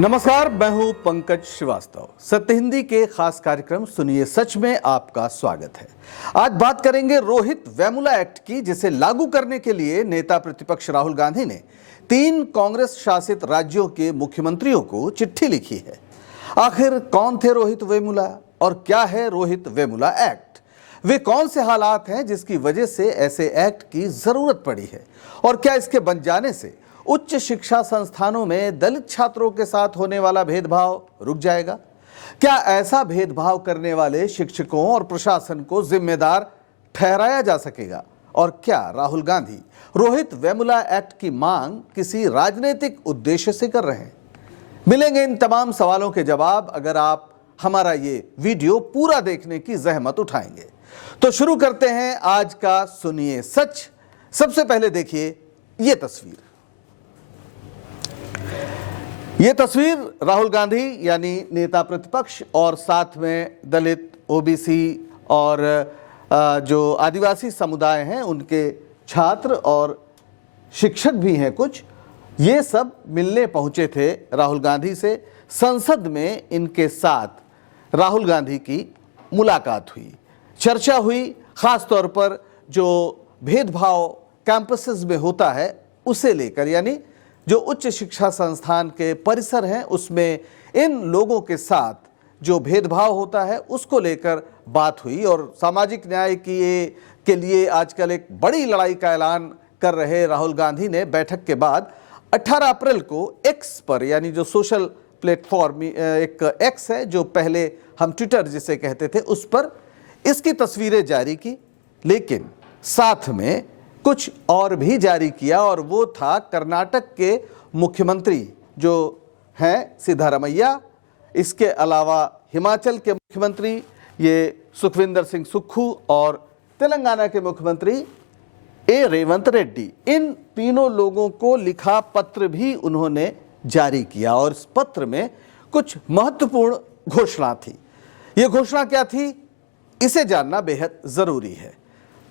नमस्कार, मैं हूं पंकज श्रीवास्तव। सत्य हिंदी के खास कार्यक्रम सुनिए सच में आपका स्वागत है। आज बात करेंगे रोहित वेमुला एक्ट की, जिसे लागू करने के लिए नेता प्रतिपक्ष राहुल गांधी ने 3 कांग्रेस शासित राज्यों के मुख्यमंत्रियों को चिट्ठी लिखी है। आखिर कौन थे रोहित वेमुला और क्या है रोहित वेमुला एक्ट? वे कौन से हालात हैं जिसकी वजह से ऐसे एक्ट की जरूरत पड़ी है और क्या इसके बन जाने से उच्च शिक्षा संस्थानों में दलित छात्रों के साथ होने वाला भेदभाव रुक जाएगा? क्या ऐसा भेदभाव करने वाले शिक्षकों और प्रशासन को जिम्मेदार ठहराया जा सकेगा? और क्या राहुल गांधी रोहित वेमुला एक्ट की मांग किसी राजनीतिक उद्देश्य से कर रहे हैं? मिलेंगे इन तमाम सवालों के जवाब अगर आप हमारा ये वीडियो पूरा देखने की जहमत उठाएंगे। तो शुरू करते हैं आज का सुनिए सच। सबसे पहले देखिए ये तस्वीर। ये तस्वीर राहुल गांधी यानी नेता प्रतिपक्ष और साथ में दलित, ओबीसी और जो आदिवासी समुदाय हैं उनके छात्र और शिक्षक भी हैं कुछ, ये सब मिलने पहुंचे थे राहुल गांधी से। संसद में इनके साथ राहुल गांधी की मुलाकात हुई, चर्चा हुई, खास तौर पर जो भेदभाव कैंपसेस में होता है उसे लेकर, यानी जो उच्च शिक्षा संस्थान के परिसर हैं उसमें इन लोगों के साथ जो भेदभाव होता है उसको लेकर बात हुई। और सामाजिक न्याय के लिए आजकल एक बड़ी लड़ाई का ऐलान कर रहे राहुल गांधी ने बैठक के बाद 18 अप्रैल को एक्स पर, यानी जो सोशल प्लेटफॉर्म एक एक्स है जो पहले हम ट्विटर जिसे कहते थे, उस पर इसकी तस्वीरें जारी की, लेकिन साथ में कुछ और भी जारी किया और वो था कर्नाटक के मुख्यमंत्री जो हैं सिद्धारमैया, इसके अलावा हिमाचल के मुख्यमंत्री ये सुखविंदर सिंह सुक्खू और तेलंगाना के मुख्यमंत्री ए रेवंत रेड्डी। इन तीनों लोगों को लिखा पत्र भी उन्होंने जारी किया और इस पत्र में कुछ महत्वपूर्ण घोषणा थी। ये घोषणा क्या थी, इसे जानना बेहद जरूरी है।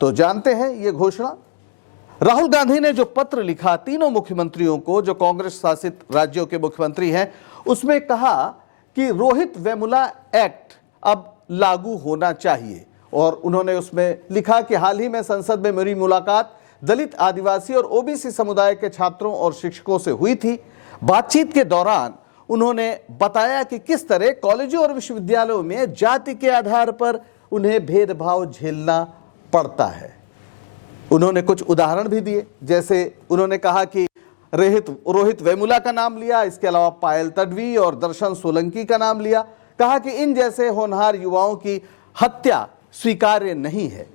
तो जानते हैं ये घोषणा। राहुल गांधी ने जो पत्र लिखा तीनों मुख्यमंत्रियों को जो कांग्रेस शासित राज्यों के मुख्यमंत्री हैं, उसमें कहा कि रोहित वेमुला एक्ट अब लागू होना चाहिए। और उन्होंने उसमें लिखा कि हाल ही में संसद में मेरी मुलाकात दलित, आदिवासी और ओबीसी समुदाय के छात्रों और शिक्षकों से हुई थी। बातचीत के दौरान उन्होंने बताया कि किस तरह कॉलेजों और विश्वविद्यालयों में जाति के आधार पर उन्हें भेदभाव झेलना पड़ता है। उन्होंने कुछ उदाहरण भी दिए, जैसे उन्होंने कहा कि रोहित वेमुला का नाम लिया, इसके अलावा पायल तडवी और दर्शन सोलंकी का नाम लिया। कहा कि इन जैसे होनहार युवाओं की हत्या स्वीकार्य नहीं है।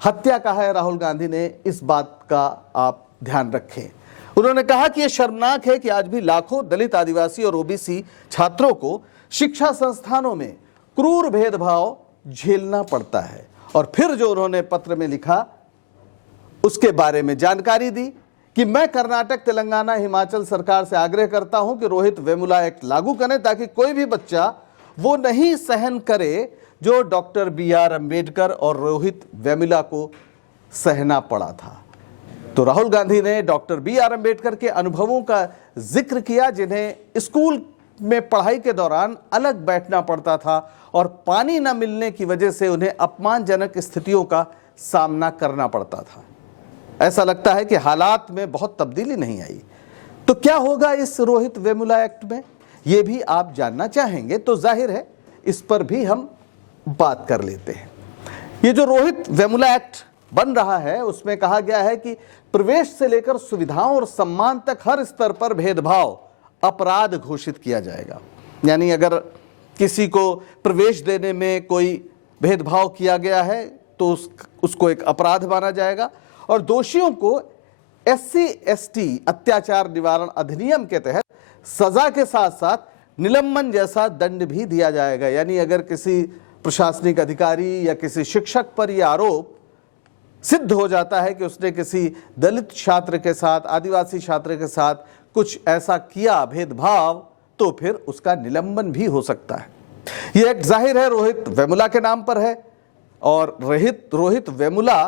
हत्या कहा है राहुल गांधी ने, इस बात का आप ध्यान रखें। उन्होंने कहा कि यह शर्मनाक है कि आज भी लाखों दलित, आदिवासी और ओबीसी छात्रों को शिक्षा संस्थानों में क्रूर भेदभाव झेलना पड़ता है। और फिर जो उन्होंने पत्र में लिखा उसके बारे में जानकारी दी कि मैं कर्नाटक, तेलंगाना, हिमाचल सरकार से आग्रह करता हूं कि रोहित वेमुला एक्ट लागू करें ताकि कोई भी बच्चा वो नहीं सहन करे जो डॉक्टर BR अम्बेडकर और रोहित वेमुला को सहना पड़ा था। तो राहुल गांधी ने डॉक्टर BR अम्बेडकर के अनुभवों का जिक्र किया, जिन्हें स्कूल में पढ़ाई के दौरान अलग बैठना पड़ता था और पानी न मिलने की वजह से उन्हें अपमानजनक स्थितियों का सामना करना पड़ता था। ऐसा लगता है कि हालात में बहुत तब्दीली नहीं आई। तो क्या होगा इस रोहित वेमुला एक्ट में, ये भी आप जानना चाहेंगे, तो जाहिर है इस पर भी हम बात कर लेते हैं। ये जो रोहित वेमुला एक्ट बन रहा है उसमें कहा गया है कि प्रवेश से लेकर सुविधाओं और सम्मान तक हर स्तर पर भेदभाव अपराध घोषित किया जाएगा। यानी अगर किसी को प्रवेश देने में कोई भेदभाव किया गया है तो उसको एक अपराध माना जाएगा और दोषियों को SC/ST अत्याचार निवारण अधिनियम के तहत सजा के साथ साथ निलंबन जैसा दंड भी दिया जाएगा। यानी अगर किसी प्रशासनिक अधिकारी या किसी शिक्षक पर यह आरोप सिद्ध हो जाता है कि उसने किसी दलित छात्र के साथ, आदिवासी छात्र के साथ कुछ ऐसा किया भेदभाव, तो फिर उसका निलंबन भी हो सकता है। यह एक जाहिर है रोहित वेमुला के नाम पर है और रोहित वेमुला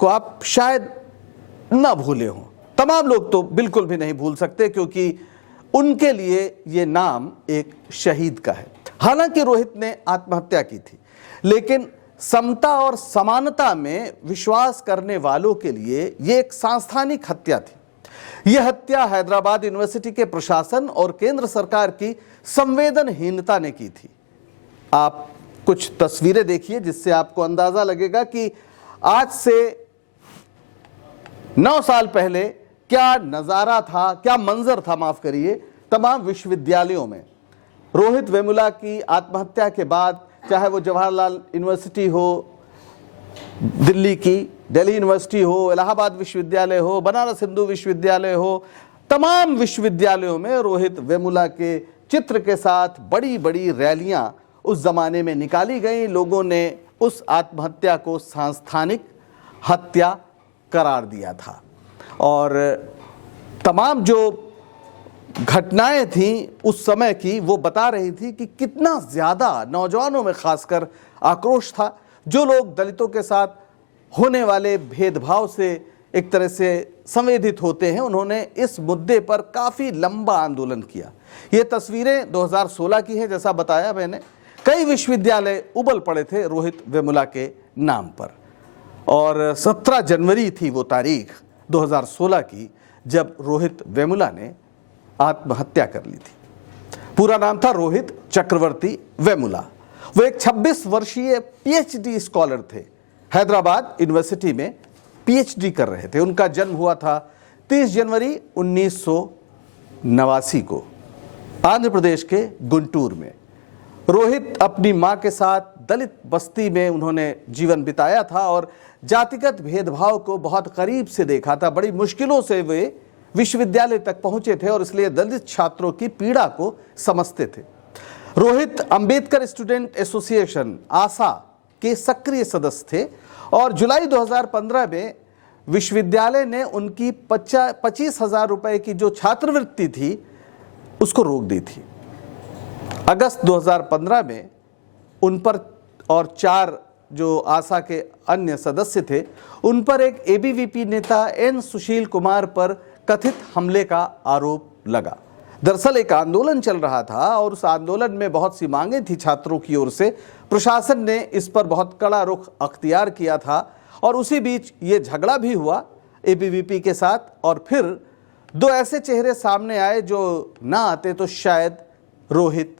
को आप शायद ना भूले हों। तमाम लोग तो बिल्कुल भी नहीं भूल सकते, क्योंकि उनके लिए ये नाम एक शहीद का है। हालांकि रोहित ने आत्महत्या की थी, लेकिन समता और समानता में विश्वास करने वालों के लिए ये एक सांस्थानिक हत्या थी। यह हत्या हैदराबाद यूनिवर्सिटी के प्रशासन और केंद्र सरकार की संवेदनहीनता ने की थी। आप कुछ तस्वीरें देखिए जिससे आपको अंदाजा लगेगा कि आज से 9 साल पहले क्या नजारा था, क्या मंजर था, माफ करिए, तमाम विश्वविद्यालयों में। रोहित वेमुला की आत्महत्या के बाद चाहे वो जवाहरलाल यूनिवर्सिटी हो, दिल्ली की दिल्ली यूनिवर्सिटी हो, इलाहाबाद विश्वविद्यालय हो, बनारस हिंदू विश्वविद्यालय हो, तमाम विश्वविद्यालयों में रोहित वेमुला के चित्र के साथ बड़ी बड़ी रैलियां उस जमाने में निकाली गई। लोगों ने उस आत्महत्या को सांस्थानिक हत्या करार दिया था और तमाम जो घटनाएं थी उस समय की वो बता रही थी कि कितना ज़्यादा नौजवानों में खासकर आक्रोश था। जो लोग दलितों के साथ होने वाले भेदभाव से एक तरह से संवेदित होते हैं, उन्होंने इस मुद्दे पर काफ़ी लंबा आंदोलन किया। ये तस्वीरें 2016 की हैं, जैसा बताया मैंने। कई विश्वविद्यालय उबल पड़े थे रोहित वेमुला के नाम पर और 17 जनवरी थी वो तारीख 2016 की जब रोहित वेमुला ने आत्महत्या कर ली थी। पूरा नाम था रोहित चक्रवर्ती वेमुला। वो एक 26 वर्षीय पीएचडी स्कॉलर थे, हैदराबाद यूनिवर्सिटी में पीएचडी कर रहे थे। उनका जन्म हुआ था 30 जनवरी 1989 को आंध्र प्रदेश के गुंटूर में। रोहित अपनी मां के साथ दलित बस्ती में उन्होंने जीवन बिताया था और जातिगत भेदभाव को बहुत करीब से देखा था। बड़ी मुश्किलों से वे विश्वविद्यालय तक पहुंचे थे और इसलिए दलित छात्रों की पीड़ा को समझते थे। रोहित अंबेडकर स्टूडेंट एसोसिएशन आसा के सक्रिय सदस्य थे और जुलाई 2015 में विश्वविद्यालय ने उनकी 25,000 रुपए की जो छात्रवृत्ति थी उसको रोक दी थी। अगस्त 2015 में उन पर और 4 जो आशा के अन्य सदस्य थे उन पर एक एबीवीपी नेता एन सुशील कुमार पर कथित हमले का आरोप लगा। दरअसल एक आंदोलन चल रहा था और उस आंदोलन में बहुत सी मांगें थी छात्रों की ओर से। प्रशासन ने इस पर बहुत कड़ा रुख अख्तियार किया था और उसी बीच ये झगड़ा भी हुआ एबीवीपी के साथ और फिर 2 ऐसे चेहरे सामने आए जो ना आते तो शायद रोहित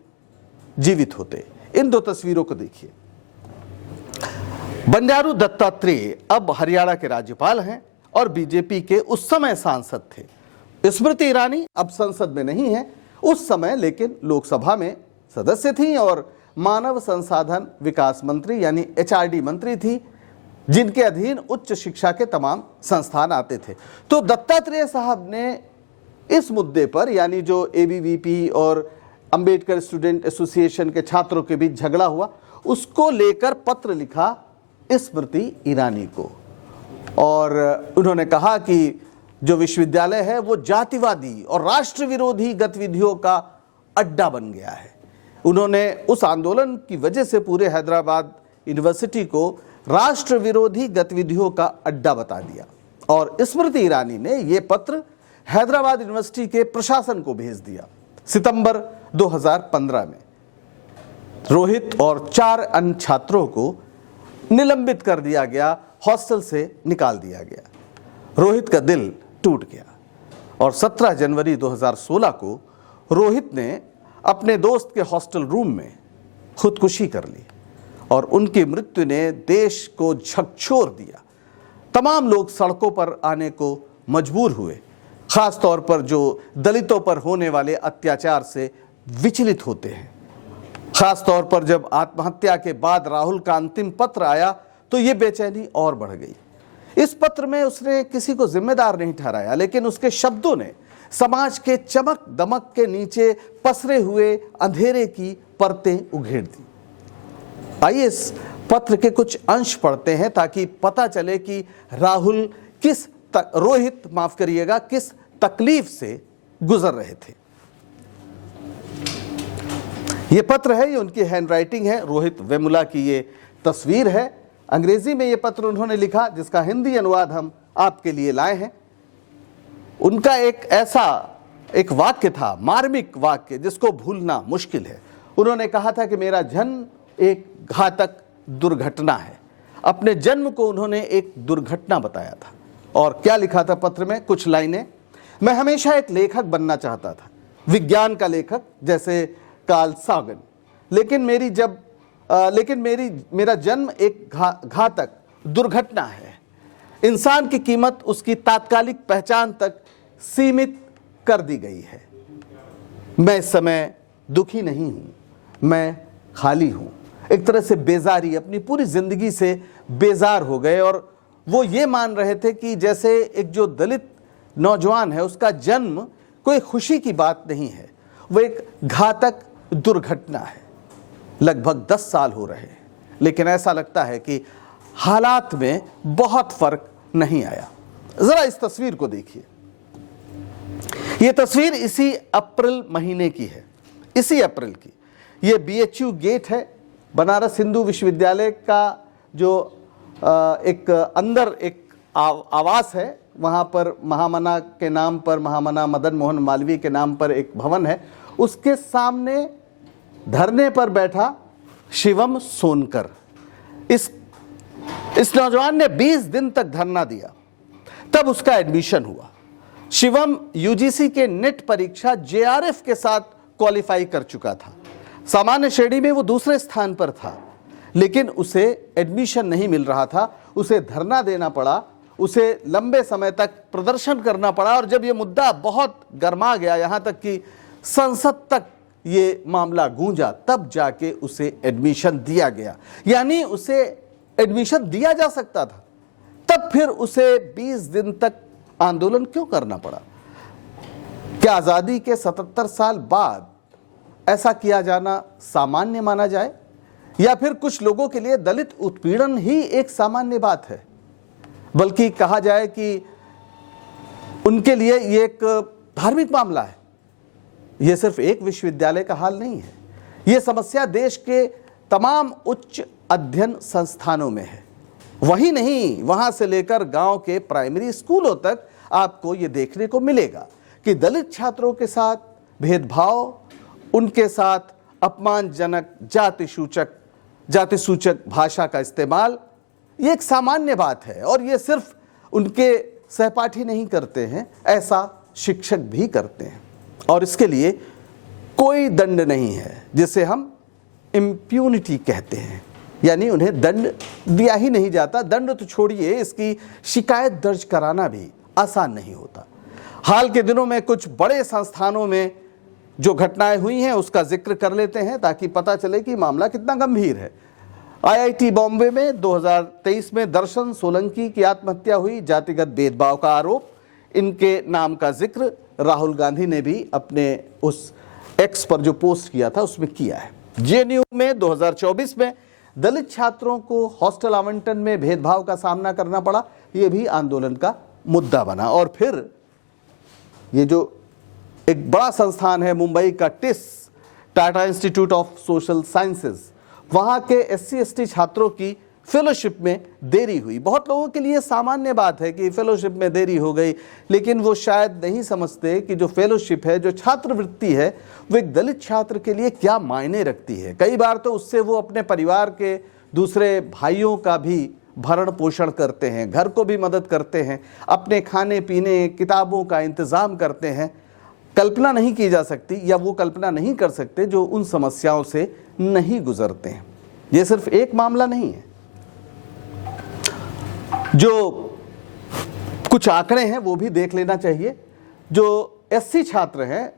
जीवित होते। इन 2 तस्वीरों को देखिए। बंडारू दत्तात्रेय अब हरियाणा के राज्यपाल हैं और बीजेपी के उस समय सांसद थे। स्मृति ईरानी अब संसद में नहीं है, उस समय लेकिन लोकसभा में सदस्य थी और मानव संसाधन विकास मंत्री यानी एचआरडी मंत्री थी, जिनके अधीन उच्च शिक्षा के तमाम संस्थान आते थे। तो दत्तात्रेय साहब ने इस मुद्दे पर यानी जो एबीवीपी और अंबेडकर स्टूडेंट एसोसिएशन के छात्रों के बीच झगड़ा हुआ उसको लेकर पत्र लिखा स्मृति ईरानी को और उन्होंने कहा कि जो विश्वविद्यालय है वो जातिवादी और राष्ट्र विरोधी गतिविधियों का अड्डा बन गया है। उन्होंने उस आंदोलन की वजह से पूरे हैदराबाद यूनिवर्सिटी को राष्ट्र विरोधी गतिविधियों का अड्डा बता दिया और स्मृति ईरानी ने यह पत्र हैदराबाद यूनिवर्सिटी के प्रशासन को भेज दिया। सितंबर 2015 में रोहित और 4 अन्य छात्रों को निलंबित कर दिया गया, हॉस्टल से निकाल दिया गया। रोहित का दिल टूट गया और 17 जनवरी 2016 को रोहित ने अपने दोस्त के हॉस्टल रूम में खुदकुशी कर ली और उनकी मृत्यु ने देश को झकझोर दिया। तमाम लोग सड़कों पर आने को मजबूर हुए, खास तौर पर जो दलितों पर होने वाले अत्याचार से विचलित होते हैं। खास तौर पर जब आत्महत्या के बाद राहुल का अंतिम पत्र आया तो ये बेचैनी और बढ़ गई। इस पत्र में उसने किसी को जिम्मेदार नहीं ठहराया, लेकिन उसके शब्दों ने समाज के चमक दमक के नीचे पसरे हुए अंधेरे की परतें उघेड़ दी। आइए इस पत्र के कुछ अंश पढ़ते हैं ताकि पता चले कि राहुल रोहित माफ करिएगा किस तकलीफ से गुजर रहे थे। ये पत्र है, ये उनकी हैंडराइटिंग है, रोहित वेमुला की ये तस्वीर है। अंग्रेजी में ये पत्र उन्होंने लिखा जिसका हिंदी अनुवाद हम आपके लिए लाए हैं। उनका एक ऐसा एक वाक्य था, मार्मिक वाक्य जिसको भूलना मुश्किल है। उन्होंने कहा था कि मेरा जन्म एक घातक दुर्घटना है। अपने जन्म को उन्होंने एक दुर्घटना बताया था। और क्या लिखा था पत्र में, कुछ लाइनें, मैं हमेशा एक लेखक बनना चाहता था, विज्ञान का लेखक जैसे कार्ल सागन, लेकिन मेरा जन्म एक घातक दुर्घटना है। इंसान की कीमत उसकी तात्कालिक पहचान तक सीमित कर दी गई है। मैं इस समय दुखी नहीं हूं, मैं खाली हूं। एक तरह से बेजारी, अपनी पूरी जिंदगी से बेजार हो गए और वो ये मान रहे थे कि जैसे एक जो दलित नौजवान है उसका जन्म कोई खुशी की बात नहीं है, वो एक घातक दुर्घटना है। लगभग 10 साल हो रहे हैं, लेकिन ऐसा लगता है कि हालात में बहुत फर्क नहीं आया। जरा इस तस्वीर को देखिए। यह तस्वीर इसी अप्रैल महीने की है, इसी अप्रैल की। यह BHU गेट है, बनारस हिंदू विश्वविद्यालय का जो एक अंदर एक आवास है। वहाँ पर महामना के नाम पर, महामना मदन मोहन मालवीय के नाम पर एक भवन है। उसके सामने धरने पर बैठा शिवम सोनकर। इस नौजवान ने 20 दिन तक धरना दिया, तब उसका एडमिशन हुआ। शिवम UGC के नेट परीक्षा JRF के साथ क्वालिफाई कर चुका था। सामान्य श्रेणी में वो दूसरे स्थान पर था, लेकिन उसे एडमिशन नहीं मिल रहा था। उसे धरना देना पड़ा, उसे लंबे समय तक प्रदर्शन करना पड़ा। और जब ये मुद्दा बहुत गर्मा गया, यहाँ तक कि संसद तक ये मामला गूंजा, तब जाके उसे एडमिशन दिया गया। यानी उसे एडमिशन दिया जा सकता था, तब फिर उसे 20 दिन तक आंदोलन क्यों करना पड़ा? क्या आजादी के 77 साल बाद ऐसा किया जाना सामान्य माना जाए, या फिर कुछ लोगों के लिए दलित उत्पीड़न ही एक सामान्य बात है? बल्कि कहा जाए कि उनके लिए ये एक धार्मिक मामला है। यह सिर्फ एक विश्वविद्यालय का हाल नहीं है, यह समस्या देश के तमाम उच्च अध्ययन संस्थानों में है। वही नहीं, वहां से लेकर गांव के प्राइमरी स्कूलों तक आपको यह देखने को मिलेगा कि दलित छात्रों के साथ भेदभाव, उनके साथ अपमानजनक जाति सूचक भाषा का इस्तेमाल, ये एक सामान्य बात है। और ये सिर्फ उनके सहपाठी नहीं करते हैं, ऐसा शिक्षक भी करते हैं। और इसके लिए कोई दंड नहीं है, जिसे हम इम्प्यूनिटी कहते हैं, यानी उन्हें दंड दिया ही नहीं जाता। दंड तो छोड़िए, इसकी शिकायत दर्ज कराना भी आसान नहीं होता। हाल के दिनों में कुछ बड़े संस्थानों में जो घटनाएं हुई हैं उसका जिक्र कर लेते हैं, ताकि पता चले कि मामला कितना गंभीर है। IIT बॉम्बे में 2023 में दर्शन सोलंकी की आत्महत्या हुई, जातिगत भेदभाव का आरोप। इनके नाम का जिक्र राहुल गांधी ने भी अपने उस X पर जो पोस्ट किया था उसमें किया है। JNU में 2024 में दलित छात्रों को हॉस्टल आवंटन में भेदभाव का सामना करना पड़ा, यह भी आंदोलन का मुद्दा बना। और फिर ये जो एक बड़ा संस्थान है मुंबई का TISS, Tata institute of social sciences, वहाँ के SC/ST छात्रों की फेलोशिप में देरी हुई। बहुत लोगों के लिए सामान्य बात है कि फेलोशिप में देरी हो गई, लेकिन वो शायद नहीं समझते कि जो फेलोशिप है, जो छात्रवृत्ति है, वो एक दलित छात्र के लिए क्या मायने रखती है। कई बार तो उससे वो अपने परिवार के दूसरे भाइयों का भी भरण पोषण करते हैं, घर को भी मदद करते हैं, अपने खाने पीने, किताबों का इंतज़ाम करते हैं। कल्पना नहीं की जा सकती, या वो कल्पना नहीं कर सकते जो उन समस्याओं से नहीं गुजरते हैं। ये सिर्फ एक मामला नहीं है। जो कुछ आंकड़े हैं वो भी देख लेना चाहिए। जो SC छात्र हैं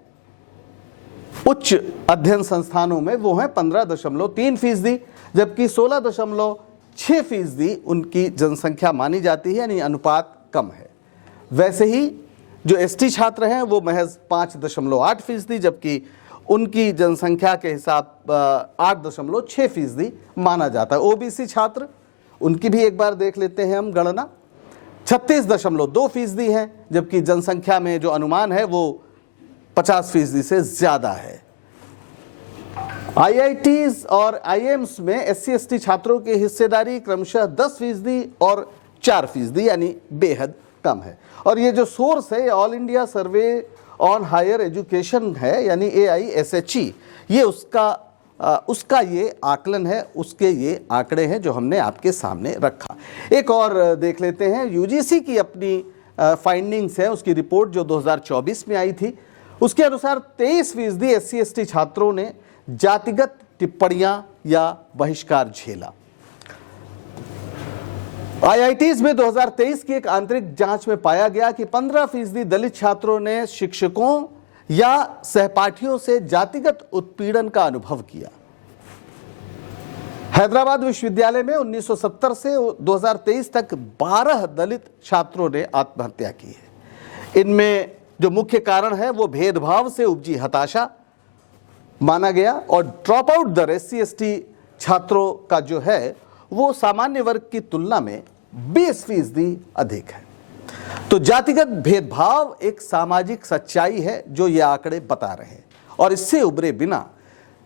उच्च अध्ययन संस्थानों में, वो हैं 15.3%, जबकि 16.6% उनकी जनसंख्या मानी जाती है, यानी अनुपात कम है। वैसे ही जो ST छात्र हैं वो महज 5.8%, जबकि उनकी जनसंख्या के हिसाब 8.6% माना जाता है। OBC छात्र, उनकी भी एक बार देख लेते हैं हम गणना, 36.2% है, जबकि जनसंख्या में जो अनुमान है वो 50% से ज्यादा है। IITs और IIMs में SC/ST छात्रों की हिस्सेदारी क्रमशः 10% और 4%, यानी बेहद कम है। और ये जो सोर्स है, all India survey on higher education है यानी AISHE, ये उसका ये आकलन है, उसके ये आंकड़े हैं जो हमने आपके सामने रखा। एक और देख लेते हैं, UGC की अपनी फाइंडिंग्स है, उसकी रिपोर्ट जो 2024 में आई थी। उसके अनुसार 23% SC/ST छात्रों ने जातिगत टिप्पणियां या बहिष्कार झेला। IITs में 2023 की एक आंतरिक जांच में पाया गया कि 15% दलित छात्रों ने शिक्षकों या सहपाठियों से जातिगत उत्पीड़न का अनुभव किया। हैदराबाद विश्वविद्यालय में 1970 से 2023 तक 12 दलित छात्रों ने आत्महत्या की है। इनमें जो मुख्य कारण है वो भेदभाव से उपजी हताशा माना गया और ड्रॉप आउट दर SC/ST छात्रों का जो है वो सामान्य वर्ग की तुलना में 20% अधिक है। तो जातिगत भेदभाव एक सामाजिक सच्चाई है जो ये आंकड़े बता रहे हैं, और इससे उभरे बिना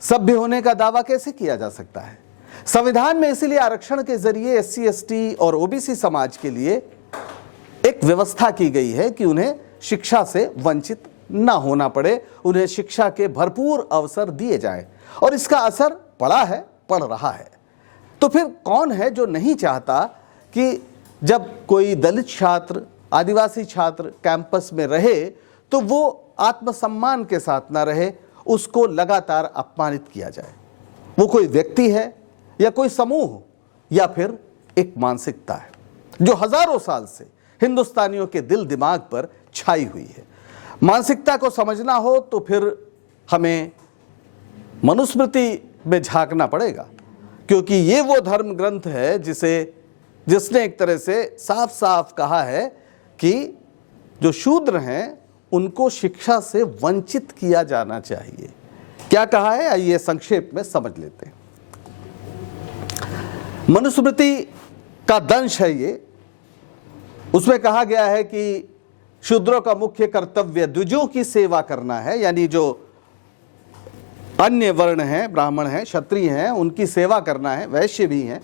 सभ्य होने का दावा कैसे किया जा सकता है। संविधान में इसीलिए आरक्षण के जरिए SC/ST और OBC समाज के लिए एक व्यवस्था की गई है कि उन्हें शिक्षा से वंचित ना होना पड़े, उन्हें शिक्षा के भरपूर अवसर दिए जाएं, और इसका असर पड़ा है, पड़ रहा है। तो फिर कौन है जो नहीं चाहता कि जब कोई दलित छात्र, आदिवासी छात्र कैंपस में रहे तो वो आत्मसम्मान के साथ ना रहे, उसको लगातार अपमानित किया जाए। वो कोई व्यक्ति है या कोई समूह या फिर एक मानसिकता है जो हजारों साल से हिंदुस्तानियों के दिल दिमाग पर छाई हुई है। मानसिकता को समझना हो तो फिर हमें मनुस्मृति में झांकना पड़ेगा, क्योंकि ये वो धर्म ग्रंथ है जिसने एक तरह से साफ साफ कहा है कि जो शूद्र हैं उनको शिक्षा से वंचित किया जाना चाहिए। क्या कहा है, आइए संक्षेप में समझ लेते हैं। मनुस्मृति का दंश है ये। उसमें कहा गया है कि शूद्रों का मुख्य कर्तव्य द्विजों की सेवा करना है, यानी जो अन्य वर्ण हैं, ब्राह्मण हैं, क्षत्रिय हैं, उनकी सेवा करना है, वैश्य भी हैं।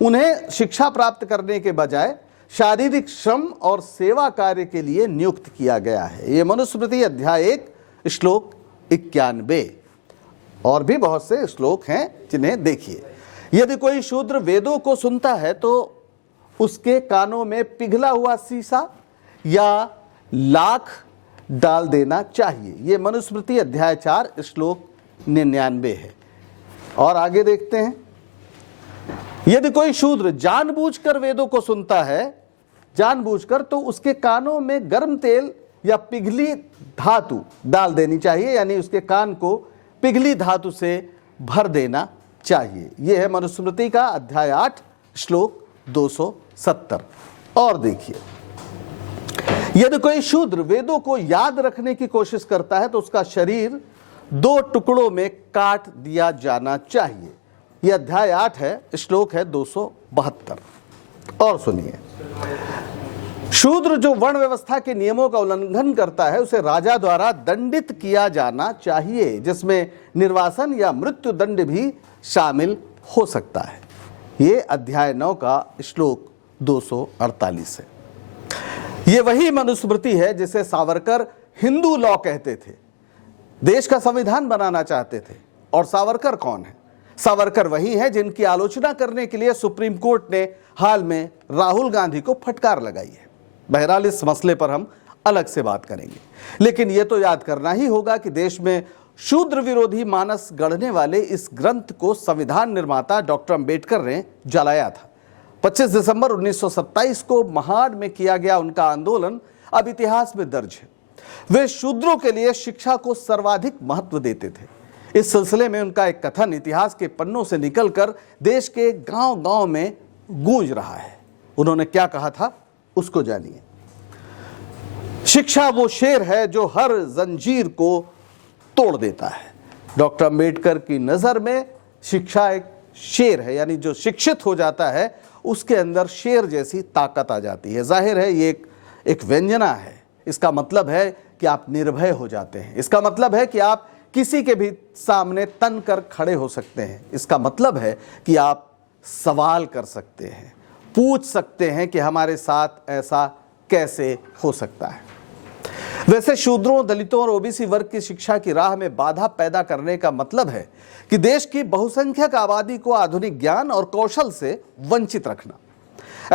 उन्हें शिक्षा प्राप्त करने के बजाय शारीरिक श्रम और सेवा कार्य के लिए नियुक्त किया गया है। ये मनुस्मृति अध्याय 1 श्लोक 91, और भी बहुत से श्लोक हैं जिन्हें देखिए। यदि कोई शूद्र वेदों को सुनता है तो उसके कानों में पिघला हुआ शीशा या लाख डाल देना चाहिए। ये मनुस्मृति अध्याय 4 श्लोक 99 है। और आगे देखते हैं, यदि कोई शूद्र जानबूझकर वेदों को सुनता है, जानबूझकर, तो उसके कानों में गर्म तेल या पिघली धातु डाल देनी चाहिए, यानी उसके कान को पिघली धातु से भर देना चाहिए। यह है मनुस्मृति का अध्याय 8 श्लोक 270। और देखिए, यदि कोई शूद्र वेदों को याद रखने की कोशिश करता है तो उसका शरीर 2 टुकड़ों में काट दिया जाना चाहिए। यह अध्याय 8 है, श्लोक है 272। और सुनिए, शूद्र जो वर्ण व्यवस्था के नियमों का उल्लंघन करता है उसे राजा द्वारा दंडित किया जाना चाहिए, जिसमें निर्वासन या मृत्यु दंड भी शामिल हो सकता है। ये अध्याय 9 का श्लोक 248 है। ये वही मनुस्मृति है जिसे सावरकर हिंदू लॉ कहते थे, देश का संविधान बनाना चाहते थे। और सावरकर कौन है? सावरकर वही है जिनकी आलोचना करने के लिए सुप्रीम कोर्ट ने हाल में राहुल गांधी को फटकार लगाई है। बहरहाल इस मसले पर हम अलग से बात करेंगे, लेकिन यह तो याद करना ही होगा कि देश में शूद्र विरोधी मानस गढ़ने वाले इस ग्रंथ को संविधान निर्माता डॉक्टर अंबेडकर ने जलाया था। 25 दिसंबर 1927 को महाड़ में किया गया उनका आंदोलन अब इतिहास में दर्ज है। वे शूद्रों के लिए शिक्षा को सर्वाधिक महत्व देते थे। इस सिलसिले में उनका एक कथन इतिहास के पन्नों से निकलकर देश के गांव-गांव में गूंज रहा है। उन्होंने क्या कहा था, उसको जानिए। शिक्षा वो शेर है जो हर जंजीर को तोड़ देता है। डॉक्टर अंबेडकर की नजर में शिक्षा एक शेर है, यानी जो शिक्षित हो जाता है उसके अंदर शेर जैसी ताकत आ जाती है। जाहिर है ये एक व्यंजना है। इसका मतलब है कि आप निर्भय हो जाते हैं। इसका मतलब है कि आप किसी के भी सामने तन कर खड़े हो सकते हैं। इसका मतलब है कि आप सवाल कर सकते हैं, पूछ सकते हैं कि हमारे साथ ऐसा कैसे हो सकता है। वैसे शूद्रों, दलितों और ओबीसी वर्ग की शिक्षा की राह में बाधा पैदा करने का मतलब है कि देश की बहुसंख्यक आबादी को आधुनिक ज्ञान और कौशल से वंचित रखना।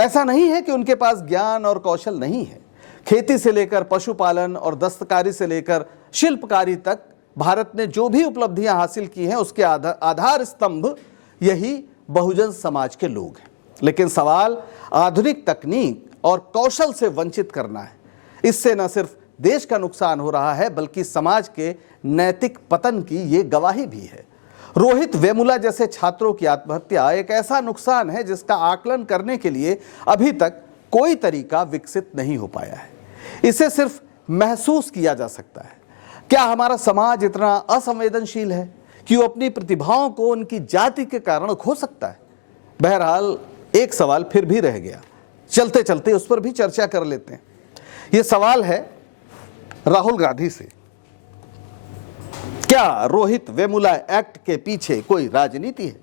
ऐसा नहीं है कि उनके पास ज्ञान और कौशल नहीं है। खेती से लेकर पशुपालन और दस्तकारी से लेकर शिल्पकारी तक भारत ने जो भी उपलब्धियां हासिल की हैं, उसके आधार स्तंभ यही बहुजन समाज के लोग हैं। लेकिन सवाल आधुनिक तकनीक और कौशल से वंचित करना है। इससे न सिर्फ देश का नुकसान हो रहा है, बल्कि समाज के नैतिक पतन की ये गवाही भी है। रोहित वेमुला जैसे छात्रों की आत्महत्या एक ऐसा नुकसान है जिसका आकलन करने के लिए अभी तक कोई तरीका विकसित नहीं हो पाया है। इसे सिर्फ महसूस किया जा सकता है। क्या हमारा समाज इतना असंवेदनशील है कि वो अपनी प्रतिभाओं को उनकी जाति के कारण खो सकता है? बहरहाल एक सवाल फिर भी रह गया, चलते चलते उस पर भी चर्चा कर लेते हैं। ये सवाल है राहुल गांधी से। क्या रोहित वेमुला एक्ट के पीछे कोई राजनीति है?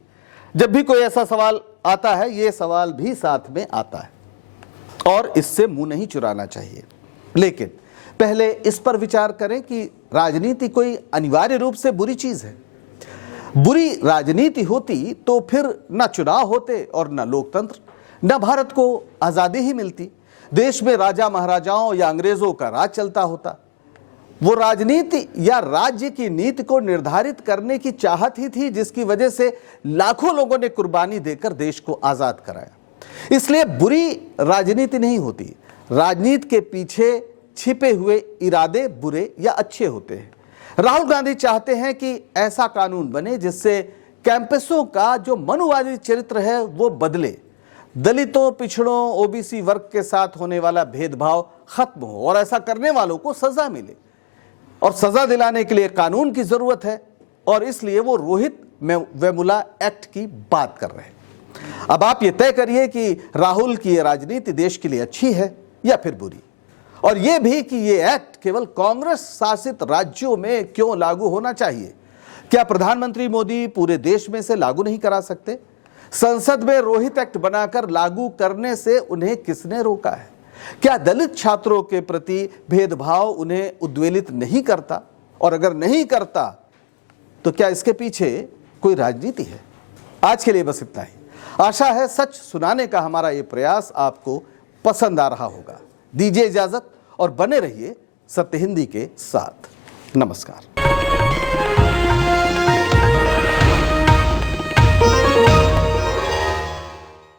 जब भी कोई ऐसा सवाल आता है, ये सवाल भी साथ में आता है और इससे मुंह नहीं चुराना चाहिए। लेकिन पहले इस पर विचार करें कि राजनीति कोई अनिवार्य रूप से बुरी चीज है। बुरी राजनीति होती तो फिर न चुनाव होते और न लोकतंत्र, न भारत को आजादी ही मिलती। देश में राजा महाराजाओं या अंग्रेजों का राज चलता होता। वो राजनीति या राज्य की नीति को निर्धारित करने की चाहत ही थी जिसकी वजह से लाखों लोगों ने कुर्बानी देकर देश को आजाद कराया। इसलिए बुरी राजनीति नहीं होती। राजनीति के पीछे छिपे हुए इरादे बुरे या अच्छे होते हैं। राहुल गांधी चाहते हैं कि ऐसा कानून बने जिससे कैंपसों का जो मनुवादी चरित्र है वो बदले, दलितों, पिछड़ों, ओबीसी वर्ग के साथ होने वाला भेदभाव खत्म हो और ऐसा करने वालों को सजा मिले। और सजा दिलाने के लिए कानून की जरूरत है और इसलिए वो रोहित वेमुला एक्ट की बात कर रहे हैं। अब आप ये तय करिए कि राहुल की ये राजनीति देश के लिए अच्छी है या फिर बुरी, और ये भी कि ये एक्ट केवल कांग्रेस शासित राज्यों में क्यों लागू होना चाहिए। क्या प्रधानमंत्री मोदी पूरे देश में से लागू नहीं करा सकते? संसद में रोहित एक्ट बनाकर लागू करने से उन्हें किसने रोका है? क्या दलित छात्रों के प्रति भेदभाव उन्हें उद्वेलित नहीं करता? और अगर नहीं करता तो क्या इसके पीछे कोई राजनीति है? आज के लिए बस इतना ही। आशा है सच सुनाने का हमारा ये प्रयास आपको पसंद आ रहा होगा। दीजिए इजाजत और बने रहिए सत्य हिंदी के साथ। नमस्कार।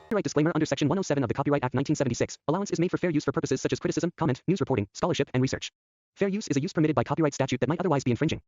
Copyright disclaimer under Section 107 of the Copyright Act 1976. Allowance is made for fair use for purposes such as criticism, comment, news reporting, scholarship, and research. Fair use is a use permitted by copyright statute that might otherwise be infringing.